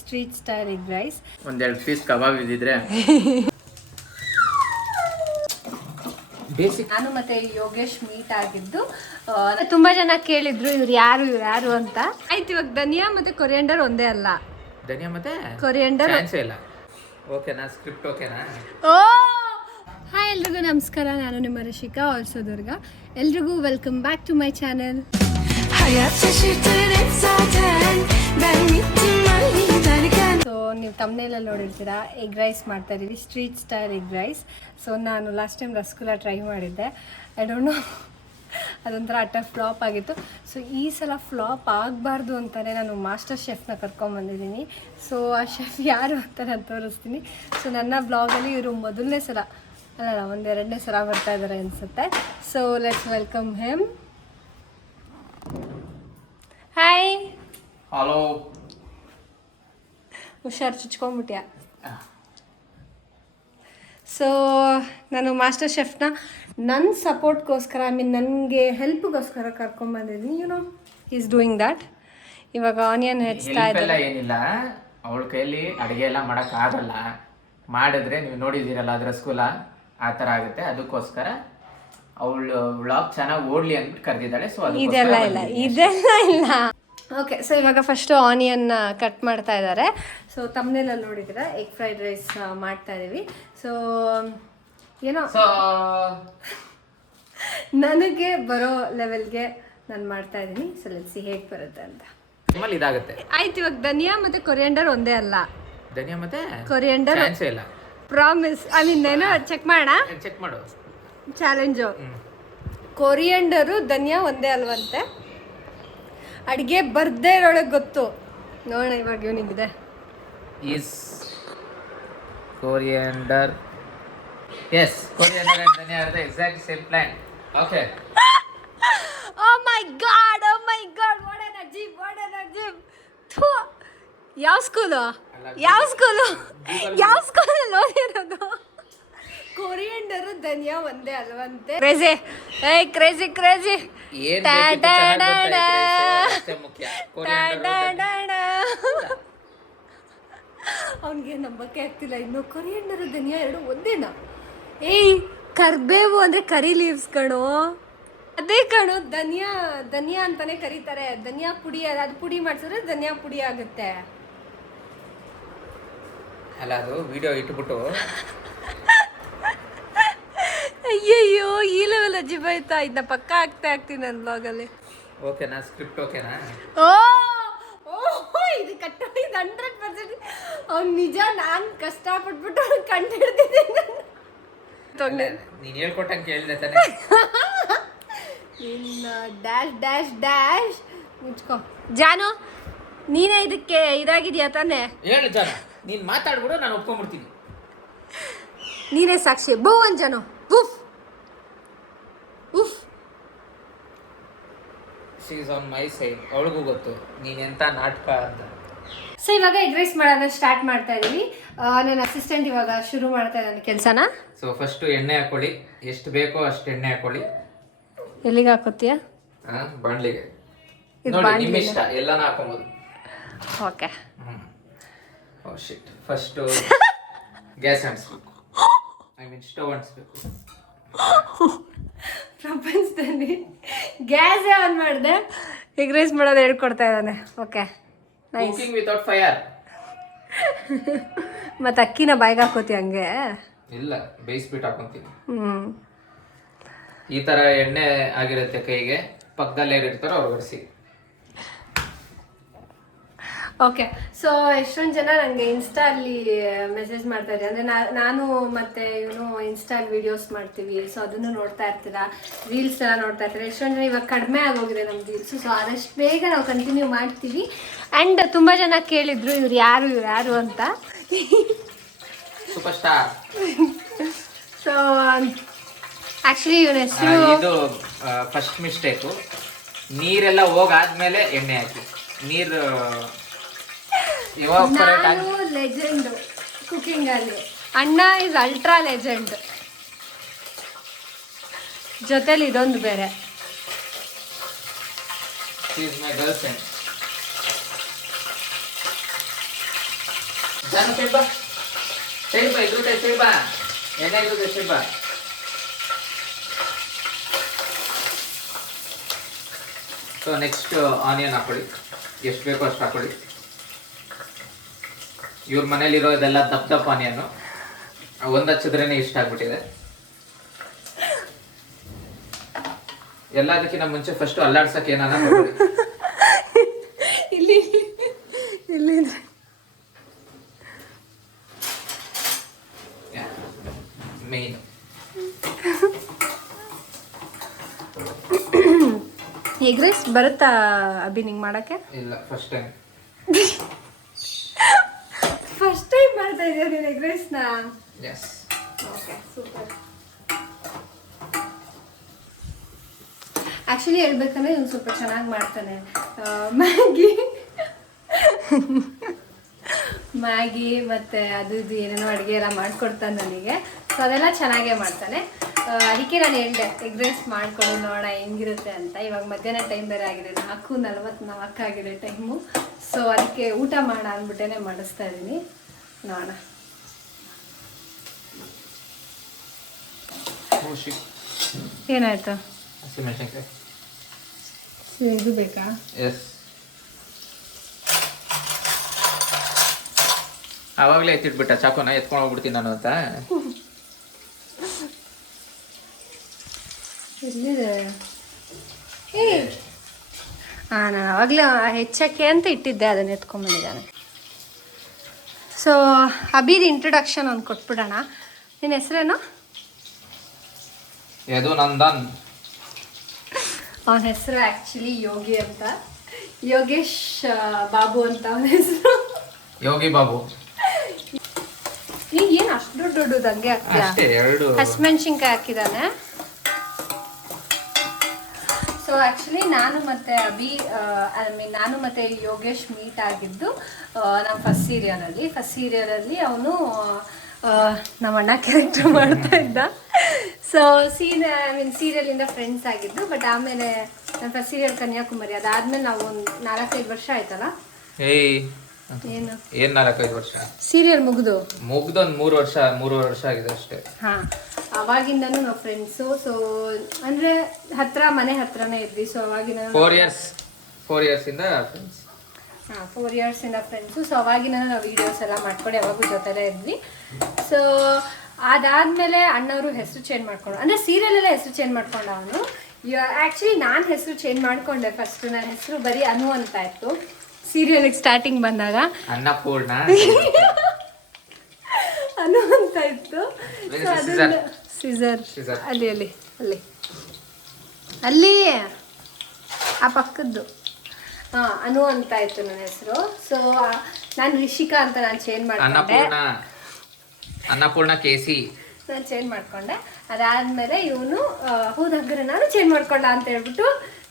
Street style egg rice. ಒಂದೆರಡು piece ಕಬಾಬ್ ಇದ್ದಿದ್ರೆ ಬೇಸಿಕ್. ನಾನು ಮತ್ತೆ ಯೋಗೇಶ್ ಮೀಟ್ ಆಗಿದ್ದು. ತುಂಬಾ ಜನ ಕೇಳಿದ್ರು ಇವ್ರು ಯಾರು ಅಂತ. ಆಯ್ತು, ಇವಾಗ ಧನಿಯಾ ಮತ್ತೆ ಕೊರಿಯಂಡರ್ ಒಂದೇ ಅಲ್ಲ, ಧನಿಯಾ ಮತ್ತೆ ಕೊರಿಯಂಡರ್ ಇಲ್ಲ. ಓಕೆನಾ? ಸ್ಕ್ರಿಪ್ಟ್ ಓಕೆನಾ? ಹಾಯ್ ಎಲ್ರಿಗೂ ನಮಸ್ಕಾರ, ನಾನು ನಿಮ್ಮ ರಿಷಿಕಾ ಆಲ್ಸೋ ದುರ್ಗ. ಎಲ್ರಿಗೂ welcome back to my channel. So ನೀವು ತಮ್ಮನೇಲಲ್ಲಿ ನೋಡಿರ್ತೀರಾ, ಎಗ್ ರೈಸ್ ಮಾಡ್ತಾ ಇದ್ದೀವಿ, street style egg rice. So ನಾನು ಲಾಸ್ಟ್ ಟೈಮ್ ರಸಗುಲ್ಲ ಟ್ರೈ ಮಾಡಿದ್ದೆ. ಐ ಡೋಂಟ್ ನೋ, ಅದೊಂಥರ ಅಟ್ಟ ಫ್ಲಾಪ್ ಆಗಿತ್ತು. ಸೊ ಈ ಸಲ ಫ್ಲಾಪ್ ಆಗಬಾರ್ದು ಅಂತಲೇ ನಾನು ಮಾಸ್ಟರ್ ಶೆಫ್ನ ಕರ್ಕೊಂಬಂದಿದ್ದೀನಿ. ಸೊ ಆ ಶೆಫ್ ಯಾರು ಅಂತ ನಾನು ತೋರಿಸ್ತೀನಿ. ಸೊ ನನ್ನ ಬ್ಲಾಗಲ್ಲಿ ಇವರು ಮೊದಲನೇ ಸಲ ಅಲ್ಲ, ಒಂದೆರಡನೇ ಸಲ ಬರ್ತಾ ಇದ್ದಾರೆ ಅನಿಸುತ್ತೆ. So let's welcome him. Hi. Hello. ಹುಷಾರು, ಚುಚ್ಕೊಂಡ್ಬಿಟ್ಯಾ? ಸೊ ನಾನು ಮಾಸ್ಟರ್ ಶೆಫ್ನ ನನ್ನ ಸಪೋರ್ಟ್ಗೋಸ್ಕರ, ನನಗೆ ಹೆಲ್ಪ್ಗೋಸ್ಕರ ಕರ್ಕೊಂಬಂದಿದ್ದೀನಿ. No is doing that. ಇವಾಗ ಆನಿಯನ್ ಹೆಚ್ಚ್ತಾ ಇದ್ದಾರೆ. ಏನಿಲ್ಲ, ಅವಳ ಕೈಯಲ್ಲಿ ಅಡುಗೆ ಎಲ್ಲ ಮಾಡೋಕ್ಕಾಗಲ್ಲ. ಮಾಡಿದ್ರೆ ನೀವು ನೋಡಿದ್ದೀರಲ್ಲ ಅದ್ರ ಸ್ಕೂಲ ಆ ಥರ ಆಗುತ್ತೆ. ಅದಕ್ಕೋಸ್ಕರ ಅವಳು ವ್ಲಾಗ್ ಚೆನ್ನಾಗಿ ಓಡಲಿ ಅಂದ್ಬಿಟ್ಟು ಕರೆದಿದ್ದಾಳೆ. ಸೊ ಇದೆಲ್ಲ ಇಲ್ಲ. ಓಕೆ, ಸೊ ಇವಾಗ ಫಸ್ಟು ಆನಿಯನ್ ಕಟ್ ಮಾಡ್ತಾ ಇದ್ದಾರೆ. ಸೊ ತಮ್ಮನೇಲಲ್ಲಿ ನೋಡಿದ್ದೀರಾ, ಎಗ್ ಫ್ರೈಡ್ ರೈಸ್ ಮಾಡ್ತಾ ಇದ್ದೀವಿ. ಸೊ ಏನೋ ನನಗೆ ಬರೋ ಲೆವೆಲ್ಗೆ ನಾನು ಮಾಡ್ತಾ ಇದ್ದೀನಿ. ಸೊ ಲೆಟ್ಸ್ ಹೇಗೆ ಬರುತ್ತೆ ಅಂತ. ಇದಾಗುತ್ತೆ. ಆಯ್ತು, ಇವಾಗ ಧನಿಯಾ ಮತ್ತೆ ಕೊರಿಯಂಡರ್ ಒಂದೇ ಅಲ್ಲ, ಧನಿಯಾ ಮತ್ತೆ ಕೊರಿಯಂಡರ್ ಇಲ್ಲ. ಪ್ರಾಮಿಸ್. ಐ ಮೀನ್ ಏನೋ ಚೆಕ್ ಮಾಡೋಣ, ಚೆಕ್ ಮಾಡು. ಚಾಲೆಂಜು. ಕೊರಿಯಂಡರು ಧನಿಯಾ ಒಂದೇ ಅಲ್ವಂತೆ. ಅಡುಗೆ ಬರ್ದೇ ಇರೋಳಗೆ ಗೊತ್ತು. ನೋಡೋಣ ಇವಾಗ ಇವನಿಗಿದೆ. Is coriander. Yes, coriander and dhania are the exact same plant. Okay. Oh my god, what an ಅಜೀಬ್. ಥು, ಯಾವ ಸ್ಕೂಲಲ್ಲಿ ಓದಿರೋದು? ಕೊರಿಯಂಡರು ಧನಿಯಾ ಒಂದೇ ಅಲ್ವಂತೆ. ಕ್ರೇಜಿ. ಅವನಿಗೆ ನಂಬಕ್ಕೆ ಆಗ್ತಿಲ್ಲ ಇನ್ನು. ಕೊರಿಯಂಡರು ಧನಿಯಾ ಎರಡು ಒಂದೇನಾ? ಕರ್ಬೇವು ಅಂದ್ರೆ ಕರಿ ಲೀವ್ಸ್ ಕಣೋ, ಅದೇ ಕಣೋ. ಧನಿಯಾ ಅಂತಾನೆ ಕರೀತಾರೆ. ಧನಿಯಾ ಪುಡಿ, ಅದು ಪುಡಿ ಮಾಡಿಸಿದ್ರೆ ಧನಿಯಾ ಪುಡಿ ಆಗುತ್ತೆ ಅಲ್ಲ. ಅದು ವಿಡಿಯೋ ಇಟ್ಬಿಟ್ಟು ಅಯ್ಯಯ್ಯೋ, ಈ ಲೆವೆಲ್ ಅಜೀಬ್ ಆಯ್ತಾ? ಇದನ್ನ ಪಕ್ಕ ಆಗ್ತೀನಿ ನನ್ನ ಬ್ಲಾಗಲ್ಲಿ. ಓಕೆನಾ? ಸ್ಕ್ರಿಪ್ಟ್ ಓಕೆನಾ? ಇದು ಕಟ್ಟ, ಇದು 100%. ಅವ್ನು ನಿಜ, ನಾನು ಕಷ್ಟಪಟ್ಬಿಟ್ಟು ಕಂಡಿಡ್ತಿದ್ದೀನಿ. ನೀನು ಹೇಳ್ಕೊಟ್ಟಂಗೆ ಕೇಳಿದೆ ತಾನೆ. ಇನ್ನು ಡ್ಯಾಶ್ ಮುಚ್ಕೋ. ಜಾನು, ನೀನೇ ಇದಕ್ಕೆ ಇದಾಗಿದ್ಯಾ ತಾನೆ? ಹೇಳು ಜಾನು, ನೀನು ಮಾತಾಡ್ಬಿಡು, ನಾನು ಒಪ್ಕೊಂಡ್ಬಿಡ್ತೀನಿ. ನೀನೇ ಸಾಕ್ಷಿ. ಬೋ ಅನ್ ಜಾನು. ಉಫ್. She is on my side. ಅವಳಿಗೂ ಗೊತ್ತು ನೀನೆಂತ ನಾಟಕ ಅಂತ. ಸೊ ಇವಾಗ ಎಗ್ ರೈಸ್ ಮಾಡೋದನ್ನ ಸ್ಟಾರ್ಟ್ ಮಾಡ್ತಾ ಇದೀವಿ. ನನ್ನ ಅಸಿಸ್ಟೆಂಟ್ ಇವಾಗ ಶುರು ಮಾಡ್ತಾ ಇದ್ದಾನೆ ಕೆಲಸನ. ಸೊ ಫಸ್ಟ್ ಎಣ್ಣೆ ಹಾಕೊಳ್ಳಿ, ಎಷ್ಟು ಬೇಕೋ ಅಷ್ಟು ಎಣ್ಣೆ ಹಾಕೊಳ್ಳಿ. ಎಲ್ಲಿಗೆ ಹಾಕೋತೀಯ? ಬಾಣ್ಲಿಗೆ. ನೋಡಿ, ನಿಮ್ಮ ಇಷ್ಟ, ಎಲ್ಲಾನು ಹಾಕೊಬೋದು. Okay. Oh shit. First gas ಅಂಟಿಸ್ಬೇಕು, ಐ ಮೀನ್ ಸ್ಟವ್ ಅಂಟಿಸ್ಬೇಕು. ಪ್ರಪಂಚದಲ್ಲಿ ಗ್ಯಾಸೇ ಆನ್ ಮಾಡಿದೆ, ಎಗ್ ರೈಸ್ ಮಾಡೋದು ಹೇಳ್ಕೊಡ್ತಾ ಇದ್ದಾನೆ. Okay, cooking without fire. ಮತ್ತೆ ಅಕ್ಕಿನ ಬಾಯಿಗೆ ಹಾಕೋತಿ ಹಂಗೆ? ಇಲ್ಲ, ಬೇಯಿಸ್ಬಿಟ್ಟು ಹಾಕೊಂತೀನಿ. ಈ ತರ ಎಣ್ಣೆ ಆಗಿರುತ್ತೆ ಕೈಗೆ, ಪಕ್ಕದಲ್ಲೇ ಇರ್ತಾರೋ ಅವ್ರು ಒರೆಸಿ. ಓಕೆ. ಸೊ ಎಷ್ಟೊಂದು ಜನ ನನಗೆ ಇನ್ಸ್ಟಾ ಅಲ್ಲಿ ಮೆಸೇಜ್ ಮಾಡ್ತಾ ಇದ್ದಾರೆ. ಅಂದರೆ ನಾನು ಮತ್ತೆ ಇವನು ಇನ್ಸ್ಟಾಲ್ ವಿಡಿಯೋಸ್ ಮಾಡ್ತೀವಿ. ಸೊ ಅದನ್ನು ನೋಡ್ತಾ ಇರ್ತೀರಾ, ರೀಲ್ಸ್ ಎಲ್ಲ ನೋಡ್ತಾ ಇರ್ತೀರಾ. ಎಷ್ಟೊಂದು ಜನ ಇವಾಗ ಕಡಿಮೆ ಆಗೋಗಿದೆ ನಮ್ಮ ರೀಲ್ಸು. ಸೊ ಆದಷ್ಟು ಬೇಗ ನಾವು ಕಂಟಿನ್ಯೂ ಮಾಡ್ತೀವಿ. ಆ್ಯಂಡ್ ತುಂಬ ಜನ ಕೇಳಿದ್ರು ಇವ್ರು ಯಾರು ಅಂತ. Super star. ಸೊ ಆ್ಯಕ್ಚುಲಿ ಇವನ ಹೆಸರು, ಇದು ಫಸ್ಟ್ ಮಿಸ್ಟೇಕು. ನೀರೆಲ್ಲ ಹೋಗಾದ್ಮೇಲೆ ಎಣ್ಣೆ ಹಾಕಿ. ನೀರು ನಾನು ಲೆಜೆಂಡ್ ಕುಕಿಂಗ್ ಅಲ್ಲಿ, ಅಣ್ಣ ಇಸ್ ಅಲ್ಟ್ರಾ ಲೆಜೆಂಡ್. ಜೊತೆಲಿ ಇದೊಂದು ಬೇರೆ. ನಾನು ಸೈಡ್ ಬಾ ಇದ್ರ ಸೈಡ್ ಬಾ ಎಣ್ಣೆ ಇರುತ್ತೆ ಸೈಡ್ ಬಾ. ಸೊ ನೆಕ್ಸ್ಟ್ ಆನಿಯನ್ ಹಾಕೊಳ್ಳಿ, ಎಷ್ಟು ಬೇಕೋ ಅಷ್ಟು ಹಾಕೊಳ್ಳಿ. ಇವ್ರ ಮನೇಲಿರೋ ಇದೆಲ್ಲ ದಪ್ಪ ಆನಿಯನ್ನು ಒಂದು ಹಚ್ಚಿದ್ರೇನೆ ಇಷ್ಟ ಆಗ್ಬಿಟ್ಟಿದೆ. ಎಲ್ಲದಕ್ಕಿಂತ ಮುಂಚೆ ಫಸ್ಟ್ ಅಲ್ಲಾಡ್ಸಕ್ಕೆ ಏನಾನ ಇಲ್ಲಿ ಮೇನ್ ಎಗ್ ರೈಸ್ ಬರುತ್ತಾ ಅಭಿ ನಿಂಗೆ ಮಾಡಕ್ಕೆ? ಇಲ್ಲ, ಫಸ್ಟ್ ಟೈಮ್ ಮಾಡ್ತಾ ಇದೀಯ ನೀನು ಎಗ್ ರೈಸ್ನ? ಎಸ್. Okay, super. ಆ್ಯಕ್ಚುಲಿ ಹೇಳ್ಬೇಕಂದ್ರೆ ಇವ್ನು ಸ್ವಲ್ಪ ಚೆನ್ನಾಗಿ ಮಾಡ್ತಾನೆ. ಮ್ಯಾಗಿ ಮತ್ತು ಅದು ಇದು ಏನೇನೋ ಅಡುಗೆ ಎಲ್ಲ ಮಾಡಿಕೊಡ್ತಾನೆ ನನಗೆ. ಸೊ ಅದೆಲ್ಲ ಚೆನ್ನಾಗೇ ಮಾಡ್ತಾನೆ. ಅದಕ್ಕೆ ನಾನು ಹೇಳಿದೆ ಎಗ್ ರೈಸ್ ಮಾಡಿಕೊಡು ನೋಡೋಣ ಹೆಂಗಿರುತ್ತೆ ಅಂತ. ಇವಾಗ ಮಧ್ಯಾಹ್ನ ಟೈಮ್ ಬೇರೆ ಆಗಿದೆ, 4:44 ಆಗಿದೆ ಟೈಮು. ಸೊ ಅದಕ್ಕೆ ಊಟ ಮಾಡೋಣ ಅಂದ್ಬಿಟ್ಟೇ ಮಾಡಿಸ್ತಾ ಇದ್ದೀನಿ. ನೋಡೋಣ. ಏನಾಯ್ತು? ಹಸಿಮೆಣಸಿನಕಾಯಿ ಇದು ಬೇಕಾ? ಎಸ್. ಆವಾಗಲೇ ಎತ್ತಿಟ್ಬಿಟ್ಟ ಚಾಕೋನ, ಎತ್ಕೊಂಡು ಹೋಗ್ಬಿಡ್ತೀನಿ ನಾನು ಅಂತ. ಎಲ್ಲಿದೆ? ನಾನು ಆವಾಗಲೇ ಹೆಚ್ಚಕ್ಕೆ ಅಂತ ಇಟ್ಟಿದ್ದೆ, ಅದನ್ನು ಎತ್ಕೊಂಡ್ಬಂದಿದ್ದಾನೆ. ಸೊ ಅಭಿದು ಇಂಟ್ರೊಡಕ್ಷನ್ ಒಂದು ಕೊಟ್ಬಿಡೋಣ. ನಿನ್ನ ಹೆಸರೇನು? ಯದುನಂದನ್. ಅವನ ಹೆಸರು ಆ್ಯಕ್ಚುಲಿ ಯೋಗಿ ಅಂತ, ಯೋಗೇಶ್ ಬಾಬು ಅಂತ ಅವನ ಹೆಸರು. ಯೋಗಿ ಬಾಬು. ಈಗ ಏನು ಅಷ್ಟು ದೊಡ್ಡದು ಹಂಗೆ ಹಾಕ್ತೀಯಾ? ಹಸಿಮೆಣ್ಸಿನ್ಕಾಯಿ ಹಾಕಿದ್ದಾನೆ. ಸೊ ಆ್ಯಕ್ಚುಲಿ ನಾನು ಮತ್ತು ಅಭಿ ನಾನು ಮತ್ತು ಯೋಗೇಶ್ ಮೀಟ್ ಆಗಿದ್ದು ನಮ್ಮ ಫಸ್ಟ್ ಸೀರಿಯಲಲ್ಲಿ ಅವನು ನಮ್ಮ ಅಣ್ಣ ಕ್ಯಾರೆಕ್ಟರ್ ಮಾಡ್ತಾ ಇದ್ದ. ಸೊ ಸೀರಿಯಲಿಂದ ಫ್ರೆಂಡ್ಸ್ ಆಗಿದ್ದು. ಬಟ್ ಆಮೇಲೆ ನನ್ನ ಫಸ್ಟ್ ಸೀರಿಯಲ್ ಕನ್ಯಾಕುಮಾರಿ ಅದಾದ್ಮೇಲೆ ನಾವು ಒಂದು 4-5 ವರ್ಷ ಆಯ್ತಲ್ಲ. ಏನು 4-5 ವರ್ಷ ಸೀರಿಯಲ್ ಮುಗ್ದು ಒಂದು 3 ವರ್ಷ ಆಗಿದೆ ಅಷ್ಟೇ. ಹಾಂ, ಅವಾಗಿಂದನೂ ನಾವು ಫ್ರೆಂಡ್ಸು. ಸೊ ಅಂದರೆ ಮನೆ ಹತ್ರನೇ ಇದ್ವಿ. ಸೊ ಅವಾಗಿನ 4 ಇಯರ್ಸಿಂದ ಫ್ರೆಂಡ್ಸ್. 4 ಇಯರ್ಸಿಂದ ಫ್ರೆಂಡ್ಸು. ಸೊ ಅವಾಗಿನ ನಾವು ವೀಡಿಯೋಸ್ ಎಲ್ಲ ಮಾಡ್ಕೊಂಡು ಯಾವಾಗೂ ಜೊತೆಲೇ ಇದ್ವಿ. ಸೊ ಅದಾದಮೇಲೆ ಅಣ್ಣವರು ಹೆಸರು ಚೇಂಜ್ ಮಾಡ್ಕೊಂಡು, ಅಂದರೆ ಸೀರಿಯಲೆಲ್ಲ ಹೆಸರು ಚೇಂಜ್ ಮಾಡ್ಕೊಂಡು ಅವನು. ಆ್ಯಕ್ಚುಲಿ ನಾನು ಹೆಸರು ಚೇಂಜ್ ಮಾಡಿಕೊಂಡೆ. ಫಸ್ಟ್ ನನ್ನ ಹೆಸರು ಬರೀ ಅನು ಅಂತ ಇತ್ತು ಸೀರಿಯಲಿಗೆ ಸ್ಟಾರ್ಟಿಂಗ್ ಬಂದಾಗ. ಅನ್ನಪೂರ್ಣ ಅನು ಅಂತ ಇತ್ತು. ಸಿಸರ್ ಅಲ್ಲಿ ಆ ಪಕ್ಕದ್ದು ಅನು ಅಂತ ಇತ್ತು ನನ್ನ ಹೆಸರು. ಸೊ ನಾನು ರಿಷಿಕಾ ಅಂತ ನಾನು ಚೇಂಜ್ ಮಾಡ್ಕೊಂಡೆ. ಅನ್ನಪೂರ್ಣ ಕೇಸಿ ನಾನು ಚೇಂಜ್ ಮಾಡ್ಕೊಂಡೆ. ಅದಾದಮೇಲೆ ಇವನು ಹೌದಾಗ್ರೆ ನಾನು ಚೇಂಜ್ ಮಾಡ್ಕೊಂಡ ಅಂತ ಹೇಳ್ಬಿಟ್ಟು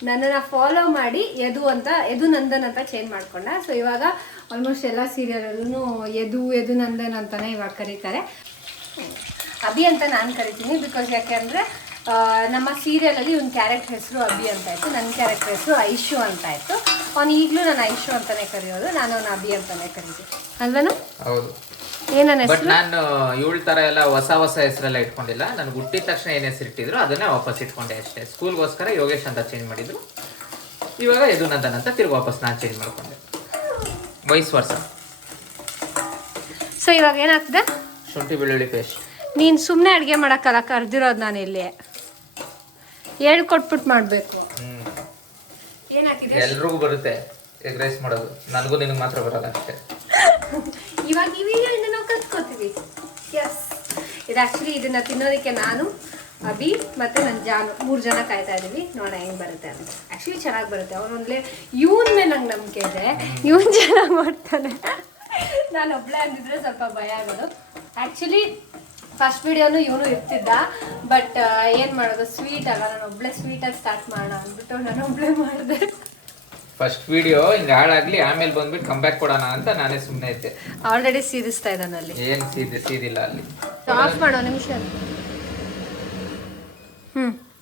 ನನ್ನನ್ನು ಫಾಲೋ ಮಾಡಿ ಯದುನಂದನ್ ಅಂತ ಚೇಂಜ್ ಮಾಡ್ಕೊಂಡ. ಸೊ ಇವಾಗ ಆಲ್ಮೋಸ್ಟ್ ಎಲ್ಲ ಸೀರಿಯಲಲ್ಲೂ ಯದುನಂದನ್ ಅಂತಲೇ ಇವಾಗ ಕರೀತಾರೆ. ಅಭಿ ಅಂತ ನಾನು ಕರಿತೀನಿ. ಬಿಕಾಸ್ ಯಾಕೆಂದರೆ ನಮ್ಮ ಸೀರಿಯಲಲ್ಲಿ ಇವ್ನ ಕ್ಯಾರೆಕ್ಟರ್ ಹೆಸರು ಅಭಿ ಅಂತ ಇತ್ತು, ನನ್ನ ಕ್ಯಾರೆಕ್ಟರ್ ಹೆಸರು ಐಶು ಅಂತ ಇತ್ತು. ಅವ್ನು ಈಗಲೂ ನಾನು ಐಶು ಅಂತಲೇ ಕರೆಯೋದು, ನಾನು ಅವನು ಅಭಿ ಅಂತಲೇ ಕರಿತೀನಿ ಅಲ್ವೇನು? ಹೌದು. ಏನನ್ನ ಬಟ್ ನಾನು ಇವಳ ಥರ ಎಲ್ಲ ಹೊಸ ಹೆಸರೆಲ್ಲ ಇಟ್ಕೊಂಡಿಲ್ಲ. ನನಗೆ ಹುಟ್ಟಿದ ತಕ್ಷಣ ಏನು ಹೆಸರು ಇಟ್ಟಿದ್ರು ಅದನ್ನೇ ವಾಪಸ್ ಇಟ್ಕೊಂಡೆ ಅಷ್ಟೇ. ಸ್ಕೂಲ್ಗೋಸ್ಕರ ಯೋಗೇಶ್ ಅಂತ ಚೇಂಜ್ ಮಾಡಿದ್ರು, ಇವಾಗ ಯದುನಂದನ್ ಅಂತ ತಿರ್ಗಿ ವಾಪಸ್ ನಾನು ಚೇಂಜ್ ಮಾಡ್ಕೊಂಡೆ. ವಯಸ್ ವರ್ಷ. ಸೊ ಇವಾಗ ಏನಾಗ್ತದೆ? ಶುಂಠಿ ಬೆಳ್ಳುಳ್ಳಿ ಪೇಸ್ಟ್. ನೀನು ಸುಮ್ಮನೆ ಅಡುಗೆ ಮಾಡೋಕ್ಕಲ್ಲ ಕರೆದಿರೋದು, ನಾನು ಇಲ್ಲಿ ಹೇಳ್ಕೊಟ್ಬಿಟ್ಟು ಮಾಡಬೇಕು. ಏನಾಗ್ತಿದೆ? ಎಲ್ರಿಗೂ ಬರುತ್ತೆ ಎಗ್ ರೈಸ್ ಮಾಡೋದು, ನನಗೂ ನಿನಗೆ ಮಾತ್ರ ಬರೋಲ್ಲ ಅಷ್ಟೇ. ಇವಾಗ ಈ ವಿಡಿಯೋಯಿಂದ ನಾವು ಕಲ್ತ್ಕೋತೀವಿ. ಎಸ್, ಇದು ಆ್ಯಕ್ಚುಲಿ ಇದನ್ನು ತಿನ್ನೋದಕ್ಕೆ ನಾನು, ಅಭಿ ಮತ್ತು ನನ್ನ ಜಾನು 3 ಜನ ಕಾಯ್ತಾ ಇದ್ದೀವಿ. ನೋಡೋಣ ಹೆಂಗೆ ಬರುತ್ತೆ ಅಂತ. ಆ್ಯಕ್ಚುಲಿ ಚೆನ್ನಾಗಿ ಬರುತ್ತೆ. ಅವನೊಂದಲೇ ಇವನ ಮೇಲೆ ನಂಗೆ ನಂಬಿಕೆ ಇದೆ, ಇವನು ಚೆನ್ನಾಗಿ ಮಾಡ್ತಾನೆ. ನಾನು ಒಬ್ಬಳೇ ಅಂದಿದ್ರೆ ಸ್ವಲ್ಪ ಭಯ ಆಗೋದು. ಆ್ಯಕ್ಚುಲಿ ಫಸ್ಟ್ ವಿಡಿಯೋನು ಇವನು ಇರ್ತಿದ್ದ. ಬಟ್ ಏನು ಮಾಡೋದು, ಸ್ವೀಟ್ ಅಲ್ಲ, ನಾನು ಒಬ್ಬಳೇ ಸ್ವೀಟಾಗಿ ಸ್ಟಾರ್ಟ್ ಮಾಡೋಣ ಅಂದ್ಬಿಟ್ಟು ನಾನು ಒಬ್ಬಳೇ ಮಾಡಿದೆ. ಫಸ್ಟ್ ವಿಡಿಯೋ ಹಿಂಗೆ ಹಾಳಾಗ್ಲಿ, ಆಮೇಲೆ ಬಂದ್ಬಿಟ್ಟು ಕಂಬ್ಯಾಕ್ ಕೊಡೋಣ ಅಂತ ನಾನೇ ಸುಮ್ಮನೆ ಇದ್ದೆ. ಆಲ್ರೆಡಿ ಸೀದಿಸ್ತಾ ಇದ್ದಾನೆ ಅಲ್ಲಿ. ಏನು ಸೀದಿಲ್ಲ ಅಲ್ಲಿ. ಆಫ್ ಮಾಡೋ ನಿಮಿಷ.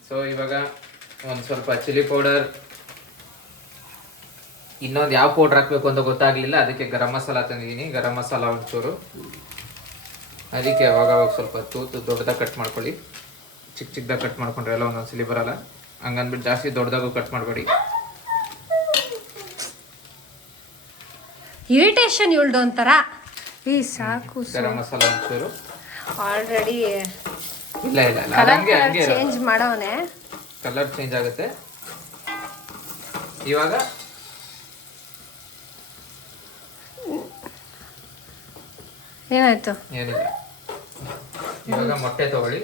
ಸೊ ಇವಾಗ ಒಂದು ಸ್ವಲ್ಪ ಚಿಲ್ಲಿ ಪೌಡರ್, ಇನ್ನೊಂದು ಯಾವ ಪೌಡ್ರ್ ಹಾಕ್ಬೇಕು ಅಂತ ಗೊತ್ತಾಗ್ಲಿಲ್ಲ, ಅದಕ್ಕೆ ಗರಂ ಮಸಾಲ ತಂದಿದ್ದೀನಿ. ಗರಂ ಮಸಾಲ ಒಂಚೂರು, ಅದಕ್ಕೆ ಅವಾಗ ಸ್ವಲ್ಪ ತೂತು ದೊಡ್ಡದಾಗಿ ಕಟ್ ಮಾಡ್ಕೊಳ್ಳಿ. ಚಿಕ್ಕದಾಗಿ ಕಟ್ ಮಾಡ್ಕೊಂಡ್ರೆ ಎಲ್ಲ ಒಂದೊಂದ್ಸಲಿ ಬರಲ್ಲ, ಹಂಗಂದ್ಬಿಟ್ಟು ಜಾಸ್ತಿ ದೊಡ್ಡದಾಗೂ ಕಟ್ ಮಾಡಬೇಡಿ. ಇರಿಟೇಷನ್ ಇವಳ್ದು ಒಂಥರ. ಈ ಸಾಕು. ಗರಂ ಮಸಾಲ ಒಂಚೂರು ಆಲ್ರೆಡಿ ಇಲ್ಲ ಕಲರ್ ಚೇಂಜ್ ಮಾಡೋನೆ, ಕಲರ್ ಚೇಂಜ್ ಆಗುತ್ತೆ. ಇವಾಗ ಏನಾಯ್ತು? ಏನಿಲ್ಲ, ಇವಾಗ ಮೊಟ್ಟೆ ತಗೊಳ್ಳಿ.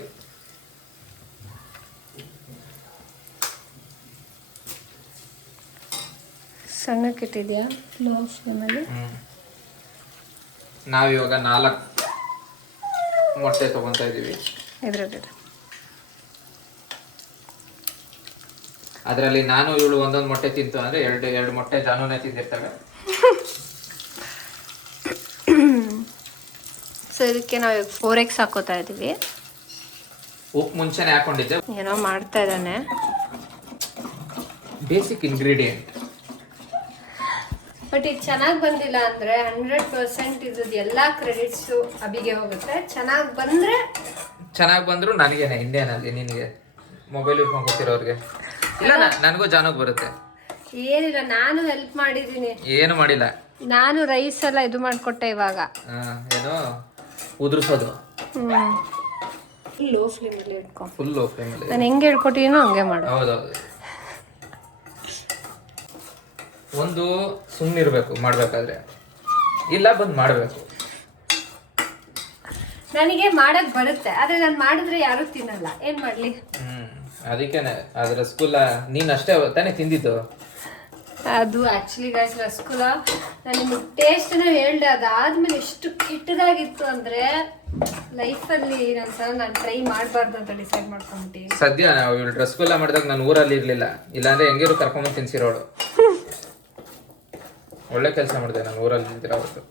ಸಣ್ಣಕ್ಕೆ ಇಟ್ಟಿದ್ಯಾ? ಲೋ ಫ್ಲೇಮಲ್ಲಿ. ನಾವಿವಾಗ 4 ಮೊಟ್ಟೆ ತಗೊಂತ ಇದೀವಿ. ಅದರಲ್ಲಿ ನಾನು ಇವಳು ಒಂದೊಂದು ಮೊಟ್ಟೆ ತಿಂತು ಅಂದ್ರೆ ಎರಡು ಮೊಟ್ಟೆ ಜಾನುನೇ ತಿಂದಿರ್ತಾಳೆ. ಸೊ ಇದಕ್ಕೆ ನಾವು 4x ಹಾಕೋತಾ ಇದೀವಿ. ಉಪ್ಪು ಮುಂಚೆನೆ ಹಾಕೊಂಡಿದ್ದೆ. ಏನೋ ಮಾಡ್ತಾ ಇದ್ದಾನೆ. Basic ingredient. ಬಟ್ ಇದು ಚೆನ್ನಾಗಿ ಬಂದಿಲ್ಲ ಅಂದ್ರೆ 100% ಇದ್ರದ್ದು ಎಲ್ಲ ಕ್ರೆಡಿಟ್ಸು ಅಭಿಗೆ ಹೋಗುತ್ತೆ. ಚೆನ್ನಾಗಿ ಬಂದ್ರು ನನಗೇನೆ, ಇಂಡಿಯಾನಲ್ಲಿ ನಿನಗೆ ಮೊಬೈಲ್ ಇಟ್ಕೊಂಡು ಕೂತಿರೋರಿಗೆ. ಇಲ್ಲ ನನಗೂ ಜಾನಗ್ ಬರುತ್ತೆ. ಏನಿಲ್ಲ, ನಾನು ಹೆಲ್ಪ್ ಮಾಡಿದ್ದೀನಿ. ಏನು ಮಾಡಿಲ್ಲ, ನಾನು ರೈಸ್ ಎಲ್ಲ ಇದು ಮಾಡ್ಕೊಟ್ಟೆ. ಇವಾಗ ಏನೋ ಉದುರಿಸೋದು. ಲೋ ಫ್ಲೇಮಲ್ಲಿ ಇಟ್ಕೊ. ಫುಲ್ ಲೋ ಫ್ಲೇಮಲ್ಲಿ. ನಾನು ಹೆಂಗೆ ಹೇಳ್ಕೊಟ್ಟಿನೋ ಹಂಗೆ ಮಾಡು. ಹೌದೌದು. ಒಂದು ಸುಮ್ಮನಿರ್ಬೇಕು ಮಾಡ್ಬೇಕಾದ್ರೆ, ಇಲ್ಲ ಬಂದು ಮಾಡಬೇಕು. ನನಗೆ ಮಾಡಕ್ ಬರುತ್ತೆ, ಆದ್ರೆ ನಾನು ಮಾಡಿದ್ರೆ ಯಾರು ತಿನ್ನಲ್ಲ. ಏನ್ ಮಾಡ್ಲಿ? ಅದಕ್ಕೇನೆ ಅದ್ರ ಸ್ಕೂಲ ನೀನ್ ಅಷ್ಟೇ ತಾನೇ ತಿಂದಿದ್ದು. ಅದು ಆಕ್ಚುಲಿ ಗೈಸ್ ರಸಗುಲ್ಲ ನಾನು ನಿಮಗೆ ಟೇಸ್ಟ್ನ ಹೇಳ್ದೆ, ಅದಾದ್ಮೇಲೆ ಎಷ್ಟು ಕೆಟ್ಟದಾಗಿತ್ತು ಅಂದ್ರೆ ಲೈಫಲ್ಲಿ ನಾನು ಟ್ರೈ ಮಾಡಬಾರ್ದು ಅಂತ ಡಿಸೈಡ್ ಮಾಡ್ಕೊಂಬಿಟ್ಟು. ಸದ್ಯ ನಾವು ಇವಳು ರಸಗುಲ್ಲ ಮಾಡಿದಾಗ ನಾನು ಊರಲ್ಲಿ ಇರ್ಲಿಲ್ಲ, ಇಲ್ಲಾಂದ್ರೆ ಹೆಂಗಿರು ಕರ್ಕೊಂಬಂದು ತಿನ್ಸಿರೋಳು. ಒಳ್ಳೆ ಕೆಲಸ ಮಾಡಿದೆ ನಾನು ಊರಲ್ಲಿ ಇದ್ದಿರ ಅವತ್ತು.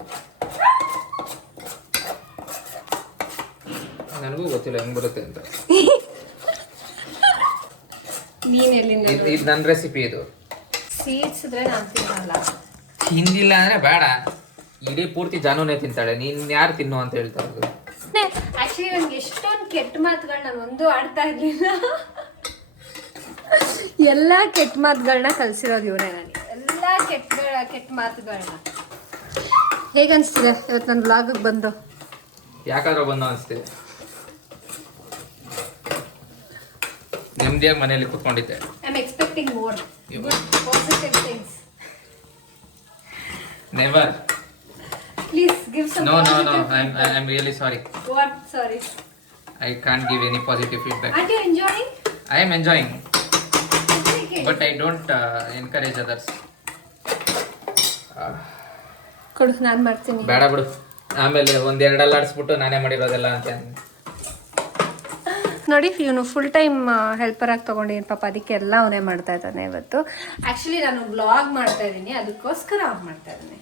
ನನಗೂ ಗೊತ್ತಿಲ್ಲ ಹೆಂಗ್ ಬರುತ್ತೆ ಅಂತ. ಇದು ನನ್ನ ರೆಸಿಪಿ. ಇದು ಸ್ವೀಟ್ಸ್ ಇದ್ರೆ ನಾನು ತಿನ್ನಲ್ಲ. ತಿಂದಿಲ್ಲ ಅಂದ್ರೆ ಬೇಡ, ಇಡೀ ಪೂರ್ತಿ ಜಾನುನೇ ತಿಂತಾಳೆ. ನೀನ್ ಯಾರು ತಿನ್ನು ಅಂತ ಹೇಳ್ತಾ ಇರೋದು? ಆಕ್ಚುಲಿ ನನ್ಗೆ ಎಷ್ಟೊಂದು ಕೆಟ್ಟ ಮಾತುಗಳು ನಾನು ಒಂದು ಆಡ್ತಾ ಇರ್ಲಿಲ್ಲ. ಎಲ್ಲ ಕೆಟ್ಟ ಮಾತುಗಳನ್ನ ಕಲ್ಸಿರೋದು ಇವನೇ ನನಗೆ. ಎಲ್ಲ ಕೆಟ್ಟ ಮಾತುಗಳನ್ನ. ಹೇಗನ್ಸ್ತಿದೆ ಇವತ್ತು ನನ್ನ ಬ್ಲಾಗಿಗೆ ಬಂದು? ಯಾಕಾದ್ರೂ ಬಂದು ಅನಿಸ್ತಿದೆ. ನೆಮ್ಮದಿಯಾಗಿ ಮನೆಯಲ್ಲಿ ಕೂತ್ಕೊಂಡಿದ್ದೆ. I am expecting more good positive things. Never. Please give some. No, I'm really sorry. What sorry? I can't give any positive feedback. Are you enjoying? I am enjoying, but I don't encourage others. ಕೊಡು, ನಾನು ಮಾಡ್ತೀನಿ. ಬೇಡ ಬಿಡು, ಆಮೇಲೆ ಒಂದೆರಡು ಅಲ್ಲಾಡಿಸ್ಬಿಟ್ಟು ನಾನೇ ಮಾಡಿರೋದೆಲ್ಲ ಅಂತ. ನೋಡಿ, ಇವನು ಫುಲ್ ಟೈಮ್ ಹೆಲ್ಪರ್ ಆಗಿ ತೊಗೊಂಡಿದ್ದೀನಿ ಪಾಪ, ಅದಕ್ಕೆ ಎಲ್ಲ ಅವನೇ ಮಾಡ್ತಾ ಇದ್ದಾನೆ ಇವತ್ತು. ಆ್ಯಕ್ಚುಲಿ ನಾನು ವ್ಲಾಗ್ ಮಾಡ್ತಾ ಇದ್ದೀನಿ, ಅದಕ್ಕೋಸ್ಕರ ಅವ್ನು ಮಾಡ್ತಾ ಇದ್ದಾನೆ.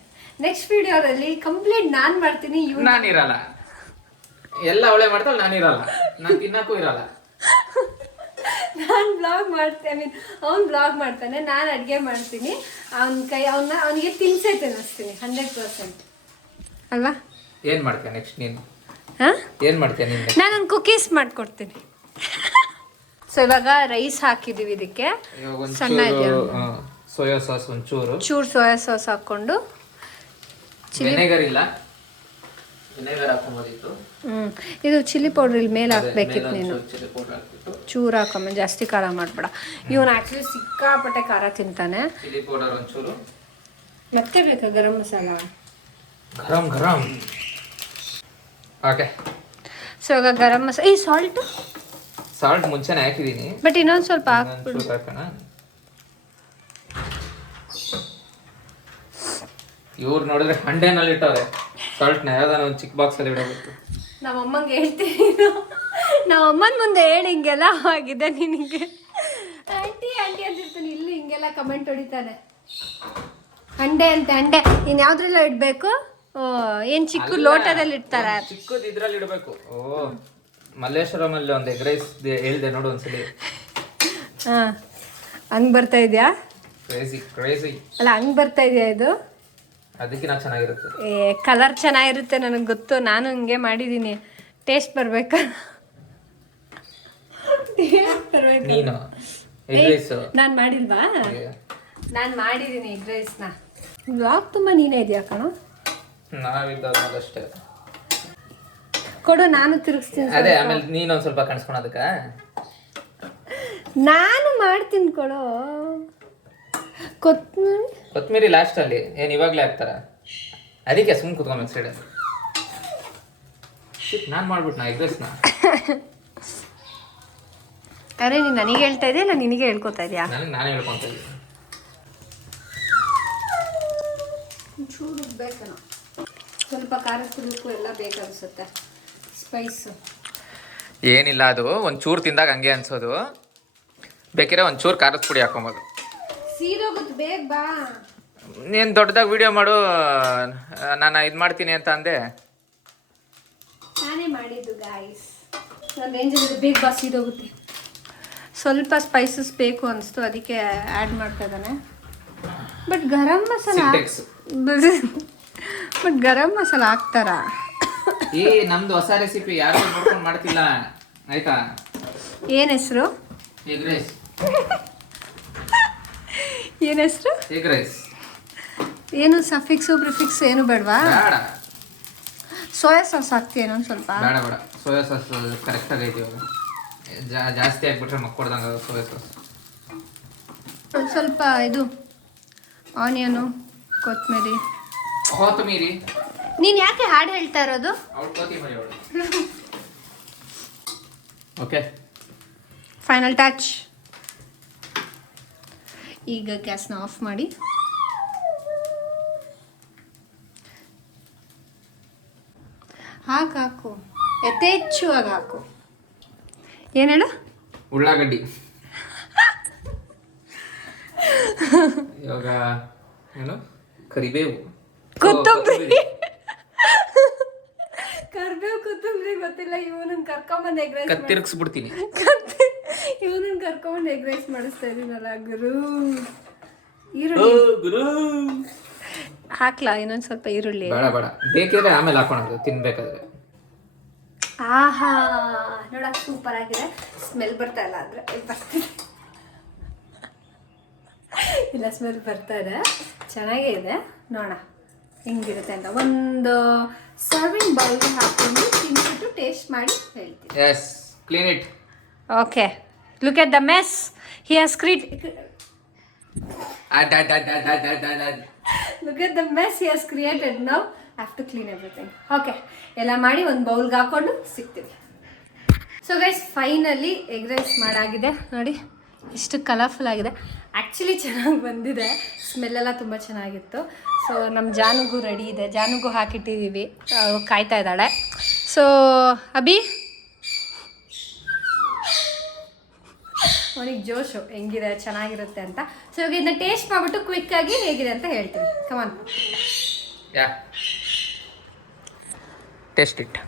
ನೆಕ್ಸ್ಟ್ ವಿಡಿಯೋದಲ್ಲಿ ಕಂಪ್ಲೀಟ್ ನಾನು ಮಾಡ್ತೀನಿ, ನಾನಿರಲ್ಲ. ಎಲ್ಲ ಅವಳೇ ಮಾಡ್ತಾಳೆ, ನಾನಿರಲ್ಲ. ನಾನು ತಿನ್ನಕ್ಕೂ ಇರಲ್ಲ. ನಾನು ಬ್ಲಾಗ್ ಮಾಡ್ತೇನೆ, ಅವ್ನು ಬ್ಲಾಗ್ ಮಾಡ್ತಾನೆ, ನಾನು ಅಡುಗೆ ಮಾಡ್ತೀನಿ. ಅವನಿಗೆ ತಿನ್ಸೇ ತಿನ್ನಿಸ್ತೀನಿ 100% ಅಲ್ವಾ? ಏನು ಮಾಡ್ತೀಯ ನೆಕ್ಸ್ಟ್ ನೀನು? ಹಾಂ, ಏನು ಮಾಡ್ತೀಯ ನೀನು? ನಾನೊಂದು ಕುಕೀಸ್ ಮಾಡ್ಕೊಡ್ತೀನಿ. ಸೊ ಇವಾಗ ರೈಸ್ ಹಾಕಿದ್ದೀವಿ, ಇದಕ್ಕೆ ಸಣ್ಣ ಸೋಯಾ ಸಾಸ್ ಒಂಚೂರು ಸೋಯಾ ಸಾಸ್ ಹಾಕ್ಕೊಂಡು, ವಿನೆಗರ್ ಇಲ್ಲ, ವಿನೆಗರ್ ಹಾಕೊಂಬೋದಿತ್ತು. ಇದು ಚಿಲ್ಲಿ ಪೌಡರ್ ಇಲ್ಲಿ ಮೇಲೆ ಹಾಕ್ಬೇಕಿತ್ತು. ನೀನು ಚೂರು ಹಾಕಮ್ಮ, ಜಾಸ್ತಿ ಖಾರ ಮಾಡ್ಬೇಡ. ಇವನು ಆ್ಯಕ್ಚುಲಿ ಸಿಕ್ಕಾಪಟ್ಟೆ ಖಾರ ತಿಂತಾನೆ. ಚಿಲ್ಲಿ ಪೌಡರ್ ಒಂಚೂರು, ಮತ್ತೆ ಬೇಕಾ ಗರಂ ಮಸಾಲ? ಗರಂ ಓಕೆ. ಸೊ ಇವಾಗ ಗರಂ ಮಸಾಲ, ಈ ಸಾಲ್ಟ್ ಮುಂಚೆನೇ ಹಾಕಿದ್ದೀನಿ, ಬಟ್ ಇನ್ನೊಂದು ಸ್ವಲ್ಪ ಹಾಕ್ಬಿಡು. ಹಾಕೋಣ. ಇವ್ರು ನೋಡಿದ್ರೆ ಹಂಡೆನಲ್ಲಿ ಇಟ್ಟವ್ರೆ ಸಾಲ್ಟ್ನ, ಯಾವ್ದಾನ ಒಂದು ಚಿಕ್ಕ ಬಾಕ್ಸ್ ಅಲ್ಲಿ ಇಡಬೇಕು. ನಮ್ಮಮ್ಮಂಗೆ ಹೇಳ್ತೀನಿ, ನಮ್ಮಮ್ಮನ ಮುಂದೆ ಹೇಳಿ ಹಿಂಗೆಲ್ಲ ಆಗಿದೆ ನಿನಗೆ. ಆಂಟಿ ಅಂತಿರ್ತಾನೆ, ಇಲ್ಲಿ ಹಿಂಗೆಲ್ಲ ಕಮೆಂಟ್ ಹೊಡಿತಾನೆ. ಹಂಡೆ ನೀನು ಯಾವ್ದ್ರೆಲ್ಲ ಇಡಬೇಕು? ಏನು ಚಿಕ್ಕ ಲೋಟದಲ್ಲಿ ಇಡ್ತಾರ? ಚಿಕ್ಕದು ಇದ್ರಲ್ಲಿ ಇಡಬೇಕು. ಓ, ಮಲ್ಲೇಶ್ವರಮಲ್ಲಿ ಒಂದು ಎಗ್ ರೈಸ್ ಹೇಳ್ದೆ ನೋಡು ಒಂದ್ಸಲಿ. ಹಾಂ, ಹಂಗೆ ಬರ್ತಾ ಇದೆಯಾ? Crazy crazy. ಅಲ್ಲ ಹಂಗೆ ಬರ್ತಾ ಇದೆಯಾ ಇದು? ಅದಕ್ಕಿಂತ ಚೆನ್ನಾಗಿರುತ್ತೆ. ಕಲರ್ ಚೆನ್ನಾಗಿರುತ್ತೆ ನನಗೆ ಗೊತ್ತು, ನಾನು ಹಿಂಗೆ ಮಾಡಿದ್ದೀನಿ. ಟೇಸ್ಟ್ ಬರ್ಬೇಕಾ? ನೀನು ಎಗ್ ರೈಸ್ ನಾನು ಮಾಡಿಲ್ವಾ? ನಾನು ಮಾಡಿದ್ದೀನಿ ಎಗ್ ರೈಸ್ನ. ಬ್ಲಾಗ್ ತುಂಬ ನೀನೇ ಇದೆಯಾ ಕಣೋ? ನಾವಿದ್ದಷ್ಟೇ ಕೊಡು, ನಾನು ತಿರುಗಿಸ್ತೀನಿ. ಅದೇ ಆಮೇಲೆ ನೀನೊಂದು ಸ್ವಲ್ಪ ಕಾಣಿಸ್ಕೊಳೋದಕ್ಕ ನಾನು ಮಾಡ್ತೀನಿ ಕೊಡು. ಕೊತ್ತಂಬರಿ ಲಾಸ್ಟ್ ಅಲ್ಲಿ ಏನ್ ಇವಾಗ್ಲೇ ಹಾಕ್ತಾರ? ಅದಕ್ಕೆ ಸುಮ್ಮನೆ ಕುತ್ಕೊಬೇಕು ಸೈಡ್. ನಾನು ಮಾಡ್ಬಿಟ್ಟು ನಾ ಎಗ್ ರೈಸ್ನ. ಅರೆ ನೀನು ನನಗೆ ಹೇಳ್ತಾ ಇದೆಯಾ, ನಾನು ನಿನಗೆ ಹೇಳ್ಕೊತಾ ಇದೆಯಾ? ನಾನೇ ಹೇಳ್ಕೊಂತ ಇದ್ದೀನಿ. ಚೂರು ಬೇಕೇನೋ, ಸ್ವಲ್ಪ ಖಾರದ ಪುಡಿ ಎಲ್ಲ ಬೇಕಾಗಿಸುತ್ತೆ. ಸ್ಪೈಸು ಏನಿಲ್ಲ, ಅದು ಒಂಚೂರು ತಿಂದಾಗ ಹಂಗೆ ಅನ್ಸೋದು. ಬೇಕಿದ್ರೆ ಒಂಚೂರು ಖಾರದ ಪುಡಿ ಹಾಕೊಬೋದು. ಸೀದೋಗುತ್ತೆ, ಬೇಗ ಬಾ. ನೀನು ದೊಡ್ಡದಾಗಿ ವಿಡಿಯೋ ಮಾಡು, ನಾನು ಇದು ಮಾಡ್ತೀನಿ ಅಂತ ಅಂದೆ. ನಾನೇ ಮಾಡಿದ್ದು ಗಾಯ್ಸ್. ನಾನು ರೇಂಜಲ್ಲಿ ಬೇಗ ಬಾ, ಸೀದೋಗುತ್ತೆ. ಸ್ವಲ್ಪ ಸ್ಪೈಸಸ್ ಬೇಕು ಅನಿಸ್ತು, ಅದಕ್ಕೆ ಆ್ಯಡ್ ಮಾಡ್ತಾ ಇದ್ದಾನೆ. ಬಟ್ ಗರಂ ಮಸಾಲ ಹಾಕ್ತಾರ? ಈ ನಮ್ದು ಹೊಸ ರೆಸಿಪಿ ಯಾರು ನೋಡ್ಕೊಂಡು ಮಾಡ್ತಿಲ್ಲ ಆಯ್ತಾ? ಏನ್ ಹೆಸರು? Egg rice. ಏನ್ ಹೆಸರು? Egg rice. ಏನು ಸಫಿಕ್ಸು ಪ್ರಿಫಿಕ್ಸ್ ಏನು ಬೇಡವಾ? ಬೇಡ. ಸೋಯಾ ಸಾಸ್ ಹಾಕ್ತೀಯ ಒಂದು ಸ್ವಲ್ಪ? ಬೇಡ ಬೇಡ, ಸೋಯಾ ಸಾಸ್ ಕರೆಕ್ಟ್ ಆಗೈತಿ ಇವಾಗ. ಜಾಸ್ತಿ ಆಗ್ಬಿಟ್ರೆ ಮಕ್ಕೊಡ್ದಂಗ ಸೋಯಾ ಸಾಸ್. ಒಂದು ಸ್ವಲ್ಪ ಇದು ಆನಿಯನು, ಕೊತ್ತಂಬರಿ. ನೀನು ಯಾಕೆ ಹಾಡು ಹೇಳ್ತಾ ಇರೋದು? Okay, final touch. ಈಗ ಗ್ಯಾಸ್ನ ಆಫ್ ಮಾಡಿ ಹಾಕು, ಯಥೇಚ್ಛವಾಗಿ ಹಾಕು. ಏನು ಹೇಳು? ಉಳ್ಳಾಗಡ್ಡಿ. ಇವಾಗ ಏನು? ಕರಿಬೇವು, ಕೊತ್ತಂಬರಿ. ಕರಿಬೇವು ಕೊತ್ತಂಬರಿ ಗೊತ್ತಿಲ್ಲ. ಇವನನ್ನ ಕರ್ಕೊಂಬಂದು ಎಗ್ ರೈಸ್ ಕತ್ತಿರ್ಗಿಸ್ಬಿಡ್ತೀನಿ. ಇವನನ್ನ ಕರ್ಕೊಂಬಂದು ಎಗ್ ರೈಸ್ ಮಾಡಿಸ್ತಾ ಇದೀನಲ್ಲ ಗುರು. ಈರುಳ್ಳಿ ಹಾಕ್ಲಾ? ಇನ್ನೊಂದು ಸ್ವಲ್ಪ ಈರುಳ್ಳಿ. ಬೇಡ ಬೇಡ, ಬೇಕಿದ್ರೆ ಆಮೇಲೆ ಹಾಕೋಣದು ತಿನ್ಬೇಕಾದ್ರೆ. ಆಹಾ, ನೋಡಕ್ ಸೂಪರ್ ಆಗಿದೆ. ಸ್ಮೆಲ್ ಬರ್ತಾ ಇಲ್ಲ ಅಂದ್ರೆ ಬರ್ತಿದೆ. ಇಲ್ಲ, ಸ್ಮೆಲ್ ಬರ್ತಾ ಇದೆ, ಚೆನ್ನಾಗೇ ಇದೆ. ನೋಡೋಣ ಹೆಂಗಿರುತ್ತೆ ಅಂತ. ಒಂದು ಸರ್ವಿಂಗ್ ಬೌಲ್ಗೆ ಹಾಕೊಂಡು ತಿನ್ಬಿಟ್ಟು ಟೇಸ್ಟ್ ಮಾಡಿ ಹೇಳ್ತೀನಿ. Yes, clean it. Okay, look at the mess he has Look at the mess he has created. Now I have to clean everything. Okay, ಎಲ್ಲ ಮಾಡಿ ಒಂದು ಬೌಲ್ಗೆ ಹಾಕೊಂಡು ಸಿಗ್ತೀವಿ. So guys, finally egg rice ಮಾಡಾಗಿದೆ. ನೋಡಿ ಇಷ್ಟು ಕಲರ್ಫುಲ್ ಆಗಿದೆ. ಆ್ಯಕ್ಚುಲಿ ಚೆನ್ನಾಗಿ ಬಂದಿದೆ, ಸ್ಮೆಲ್ಲೆಲ್ಲ ತುಂಬ ಚೆನ್ನಾಗಿತ್ತು. ಸೊ ನಮ್ಮ ಜಾನುಗೂ ರೆಡಿ ಇದೆ, ಜಾನುಗೂ ಹಾಕಿಟ್ಟಿದ್ದೀವಿ, ಕಾಯ್ತಾ ಇದ್ದಾಳೆ. ಸೊ ಅಭಿ ಅವನಿಗೆ ಜೋಶು ಹೆಂಗಿದೆ, ಚೆನ್ನಾಗಿರುತ್ತೆ ಅಂತ. ಸೊ ಇವಾಗ ಇದನ್ನ ಟೇಸ್ಟ್ ಮಾಡಿಬಿಟ್ಟು ಕ್ವಿಕ್ಕಾಗಿ ಹೇಗಿದೆ ಅಂತ ಹೇಳ್ತೀನಿ. ಕಮಾನ್, ಟೇಸ್ಟ್ ಇಟ್.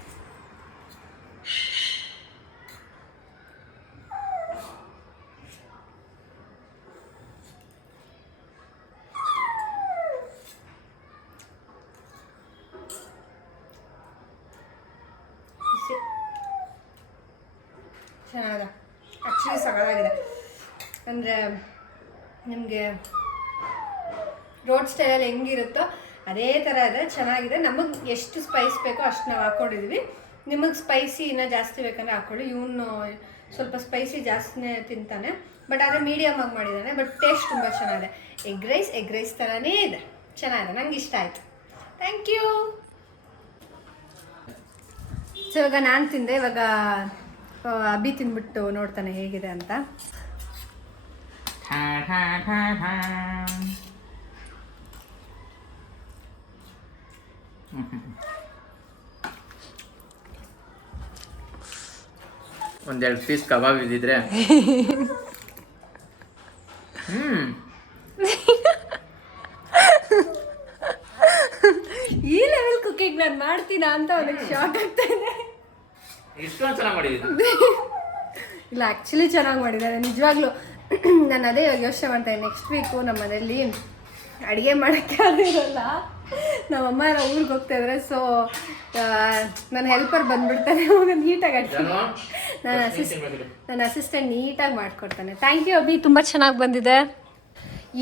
ಚೆನ್ನಾಗಿದೆ, ಆ್ಯಕ್ಚುಲಿ ಸಗದಾಗಿದೆ. ಅಂದರೆ ನಿಮಗೆ ರೋಡ್ ಸ್ಟೈಲಲ್ಲಿ ಹೆಂಗಿರುತ್ತೋ ಅದೇ ಥರ ಇದೆ, ಚೆನ್ನಾಗಿದೆ. ನಮಗೆ ಎಷ್ಟು ಸ್ಪೈಸ್ ಬೇಕೋ ಅಷ್ಟು ನಾವು ಹಾಕ್ಕೊಂಡಿದ್ದೀವಿ. ನಿಮಗೆ ಸ್ಪೈಸಿ ಇನ್ನೂ ಜಾಸ್ತಿ ಬೇಕಂದ್ರೆ ಹಾಕ್ಕೊಳ್ಳಿ. ಇವನು ಸ್ವಲ್ಪ ಸ್ಪೈಸಿ ಜಾಸ್ತಿನೇ ತಿಂತಾನೆ, ಬಟ್ ಅದೇ ಮೀಡಿಯಮ್ ಆಗಿ ಮಾಡಿದ್ದಾನೆ. ಬಟ್ ಟೇಸ್ಟ್ ತುಂಬ ಚೆನ್ನಾಗಿದೆ. ಎಗ್ ರೈಸ್ ಥರನೇ ಇದೆ, ಚೆನ್ನಾಗಿದೆ, ನಂಗೆ ಇಷ್ಟ ಆಯಿತು. Thank you. ಸೊ ಇವಾಗ ನಾನು ತಿಂದೆ, ಇವಾಗ ಅಭಿ ತಿಂದ್ಬಿಟ್ಟು ನೋಡ್ತಾನೆ ಹೇಗಿದೆ ಅಂತ. ಒಂದೆರಡು ಪೀಸ್ ಕಬಾಬ್ ಇದ್ದಿದ್ರೆ ಈ ಲೆವೆಲ್ ಕುಕಿಂಗ್ ನಾನು ಮಾಡ್ತೀನಾ ಅಂತ ಅವನಿಗೆ ಶಾಕ್ ಆಗ್ತಾ ಇದೆ. ಇಷ್ಟೊಂದು ಚೆನ್ನಾಗಿ ಮಾಡಿದ್ದೀನಿ. ಇಲ್ಲ, ಆ್ಯಕ್ಚುಲಿ ಚೆನ್ನಾಗಿ ಮಾಡಿದ್ದಾರೆ ನಿಜವಾಗ್ಲೂ. ನಾನು ಅದೇ ಯೋಚನೆ ಮಾಡ್ತಾಯಿದ್ದೆ, ನೆಕ್ಸ್ಟ್ ವೀಕು ನಮ್ಮ ಮನೇಲಿ ಅಡುಗೆ ಮಾಡೋಕ್ಕೆ ಯಾರೂ ಇರೋಲ್ಲ. ನಮ್ಮಮ್ಮ ಎಲ್ಲ ಊರಿಗೆ ಹೋಗ್ತಾಯಿದ್ರೆ, ಸೊ ನನ್ನ ಹೆಲ್ಪರ್ ಬಂದುಬಿಡ್ತಾನೆ, ಅವಾಗ ನೀಟಾಗಿ ಅಡುಗೆ ನನ್ನ ಅಸಿಸ್ಟೆಂಟ್ ನೀಟಾಗಿ ಮಾಡಿಕೊಡ್ತಾನೆ. ಥ್ಯಾಂಕ್ ಯು ಅಭಿ, ತುಂಬ ಚೆನ್ನಾಗಿ ಬಂದಿದೆ.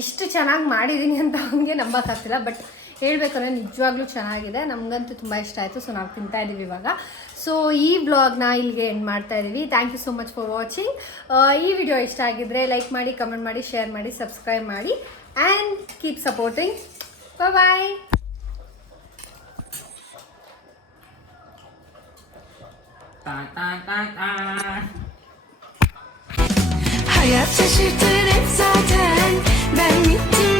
ಇಷ್ಟು ಚೆನ್ನಾಗಿ ಮಾಡಿದ್ದೀನಿ ಅಂತ ಅವನಿಗೆ ನಂಬೋಕ್ಕಾಗ್ತಿಲ್ಲ, ಬಟ್ ಹೇಳಬೇಕಂದ್ರೆ ನಿಜವಾಗ್ಲೂ ಚೆನ್ನಾಗಿದೆ. ನಮಗಂತೂ ತುಂಬ ಇಷ್ಟ ಆಯಿತು. ಸೊ ನಾವು ತಿಂತಾ ಇದ್ದೀವಿ ಇವಾಗ. ಸೊ ಈ ಬ್ಲಾಗ್ನ ಇಲ್ಲಿಗೆ ಎಂಡ್ ಮಾಡ್ತಾ ಇದ್ದೀವಿ. Thank you so much for watching. ಈ ವಿಡಿಯೋ ಇಷ್ಟ ಆಗಿದ್ದರೆ ಲೈಕ್ ಮಾಡಿ, ಕಮೆಂಟ್ ಮಾಡಿ, ಶೇರ್ ಮಾಡಿ, ಸಬ್ಸ್ಕ್ರೈಬ್ ಮಾಡಿ and keep supporting. Bye. Hayat şaşırtır hep zaten. Ben gittim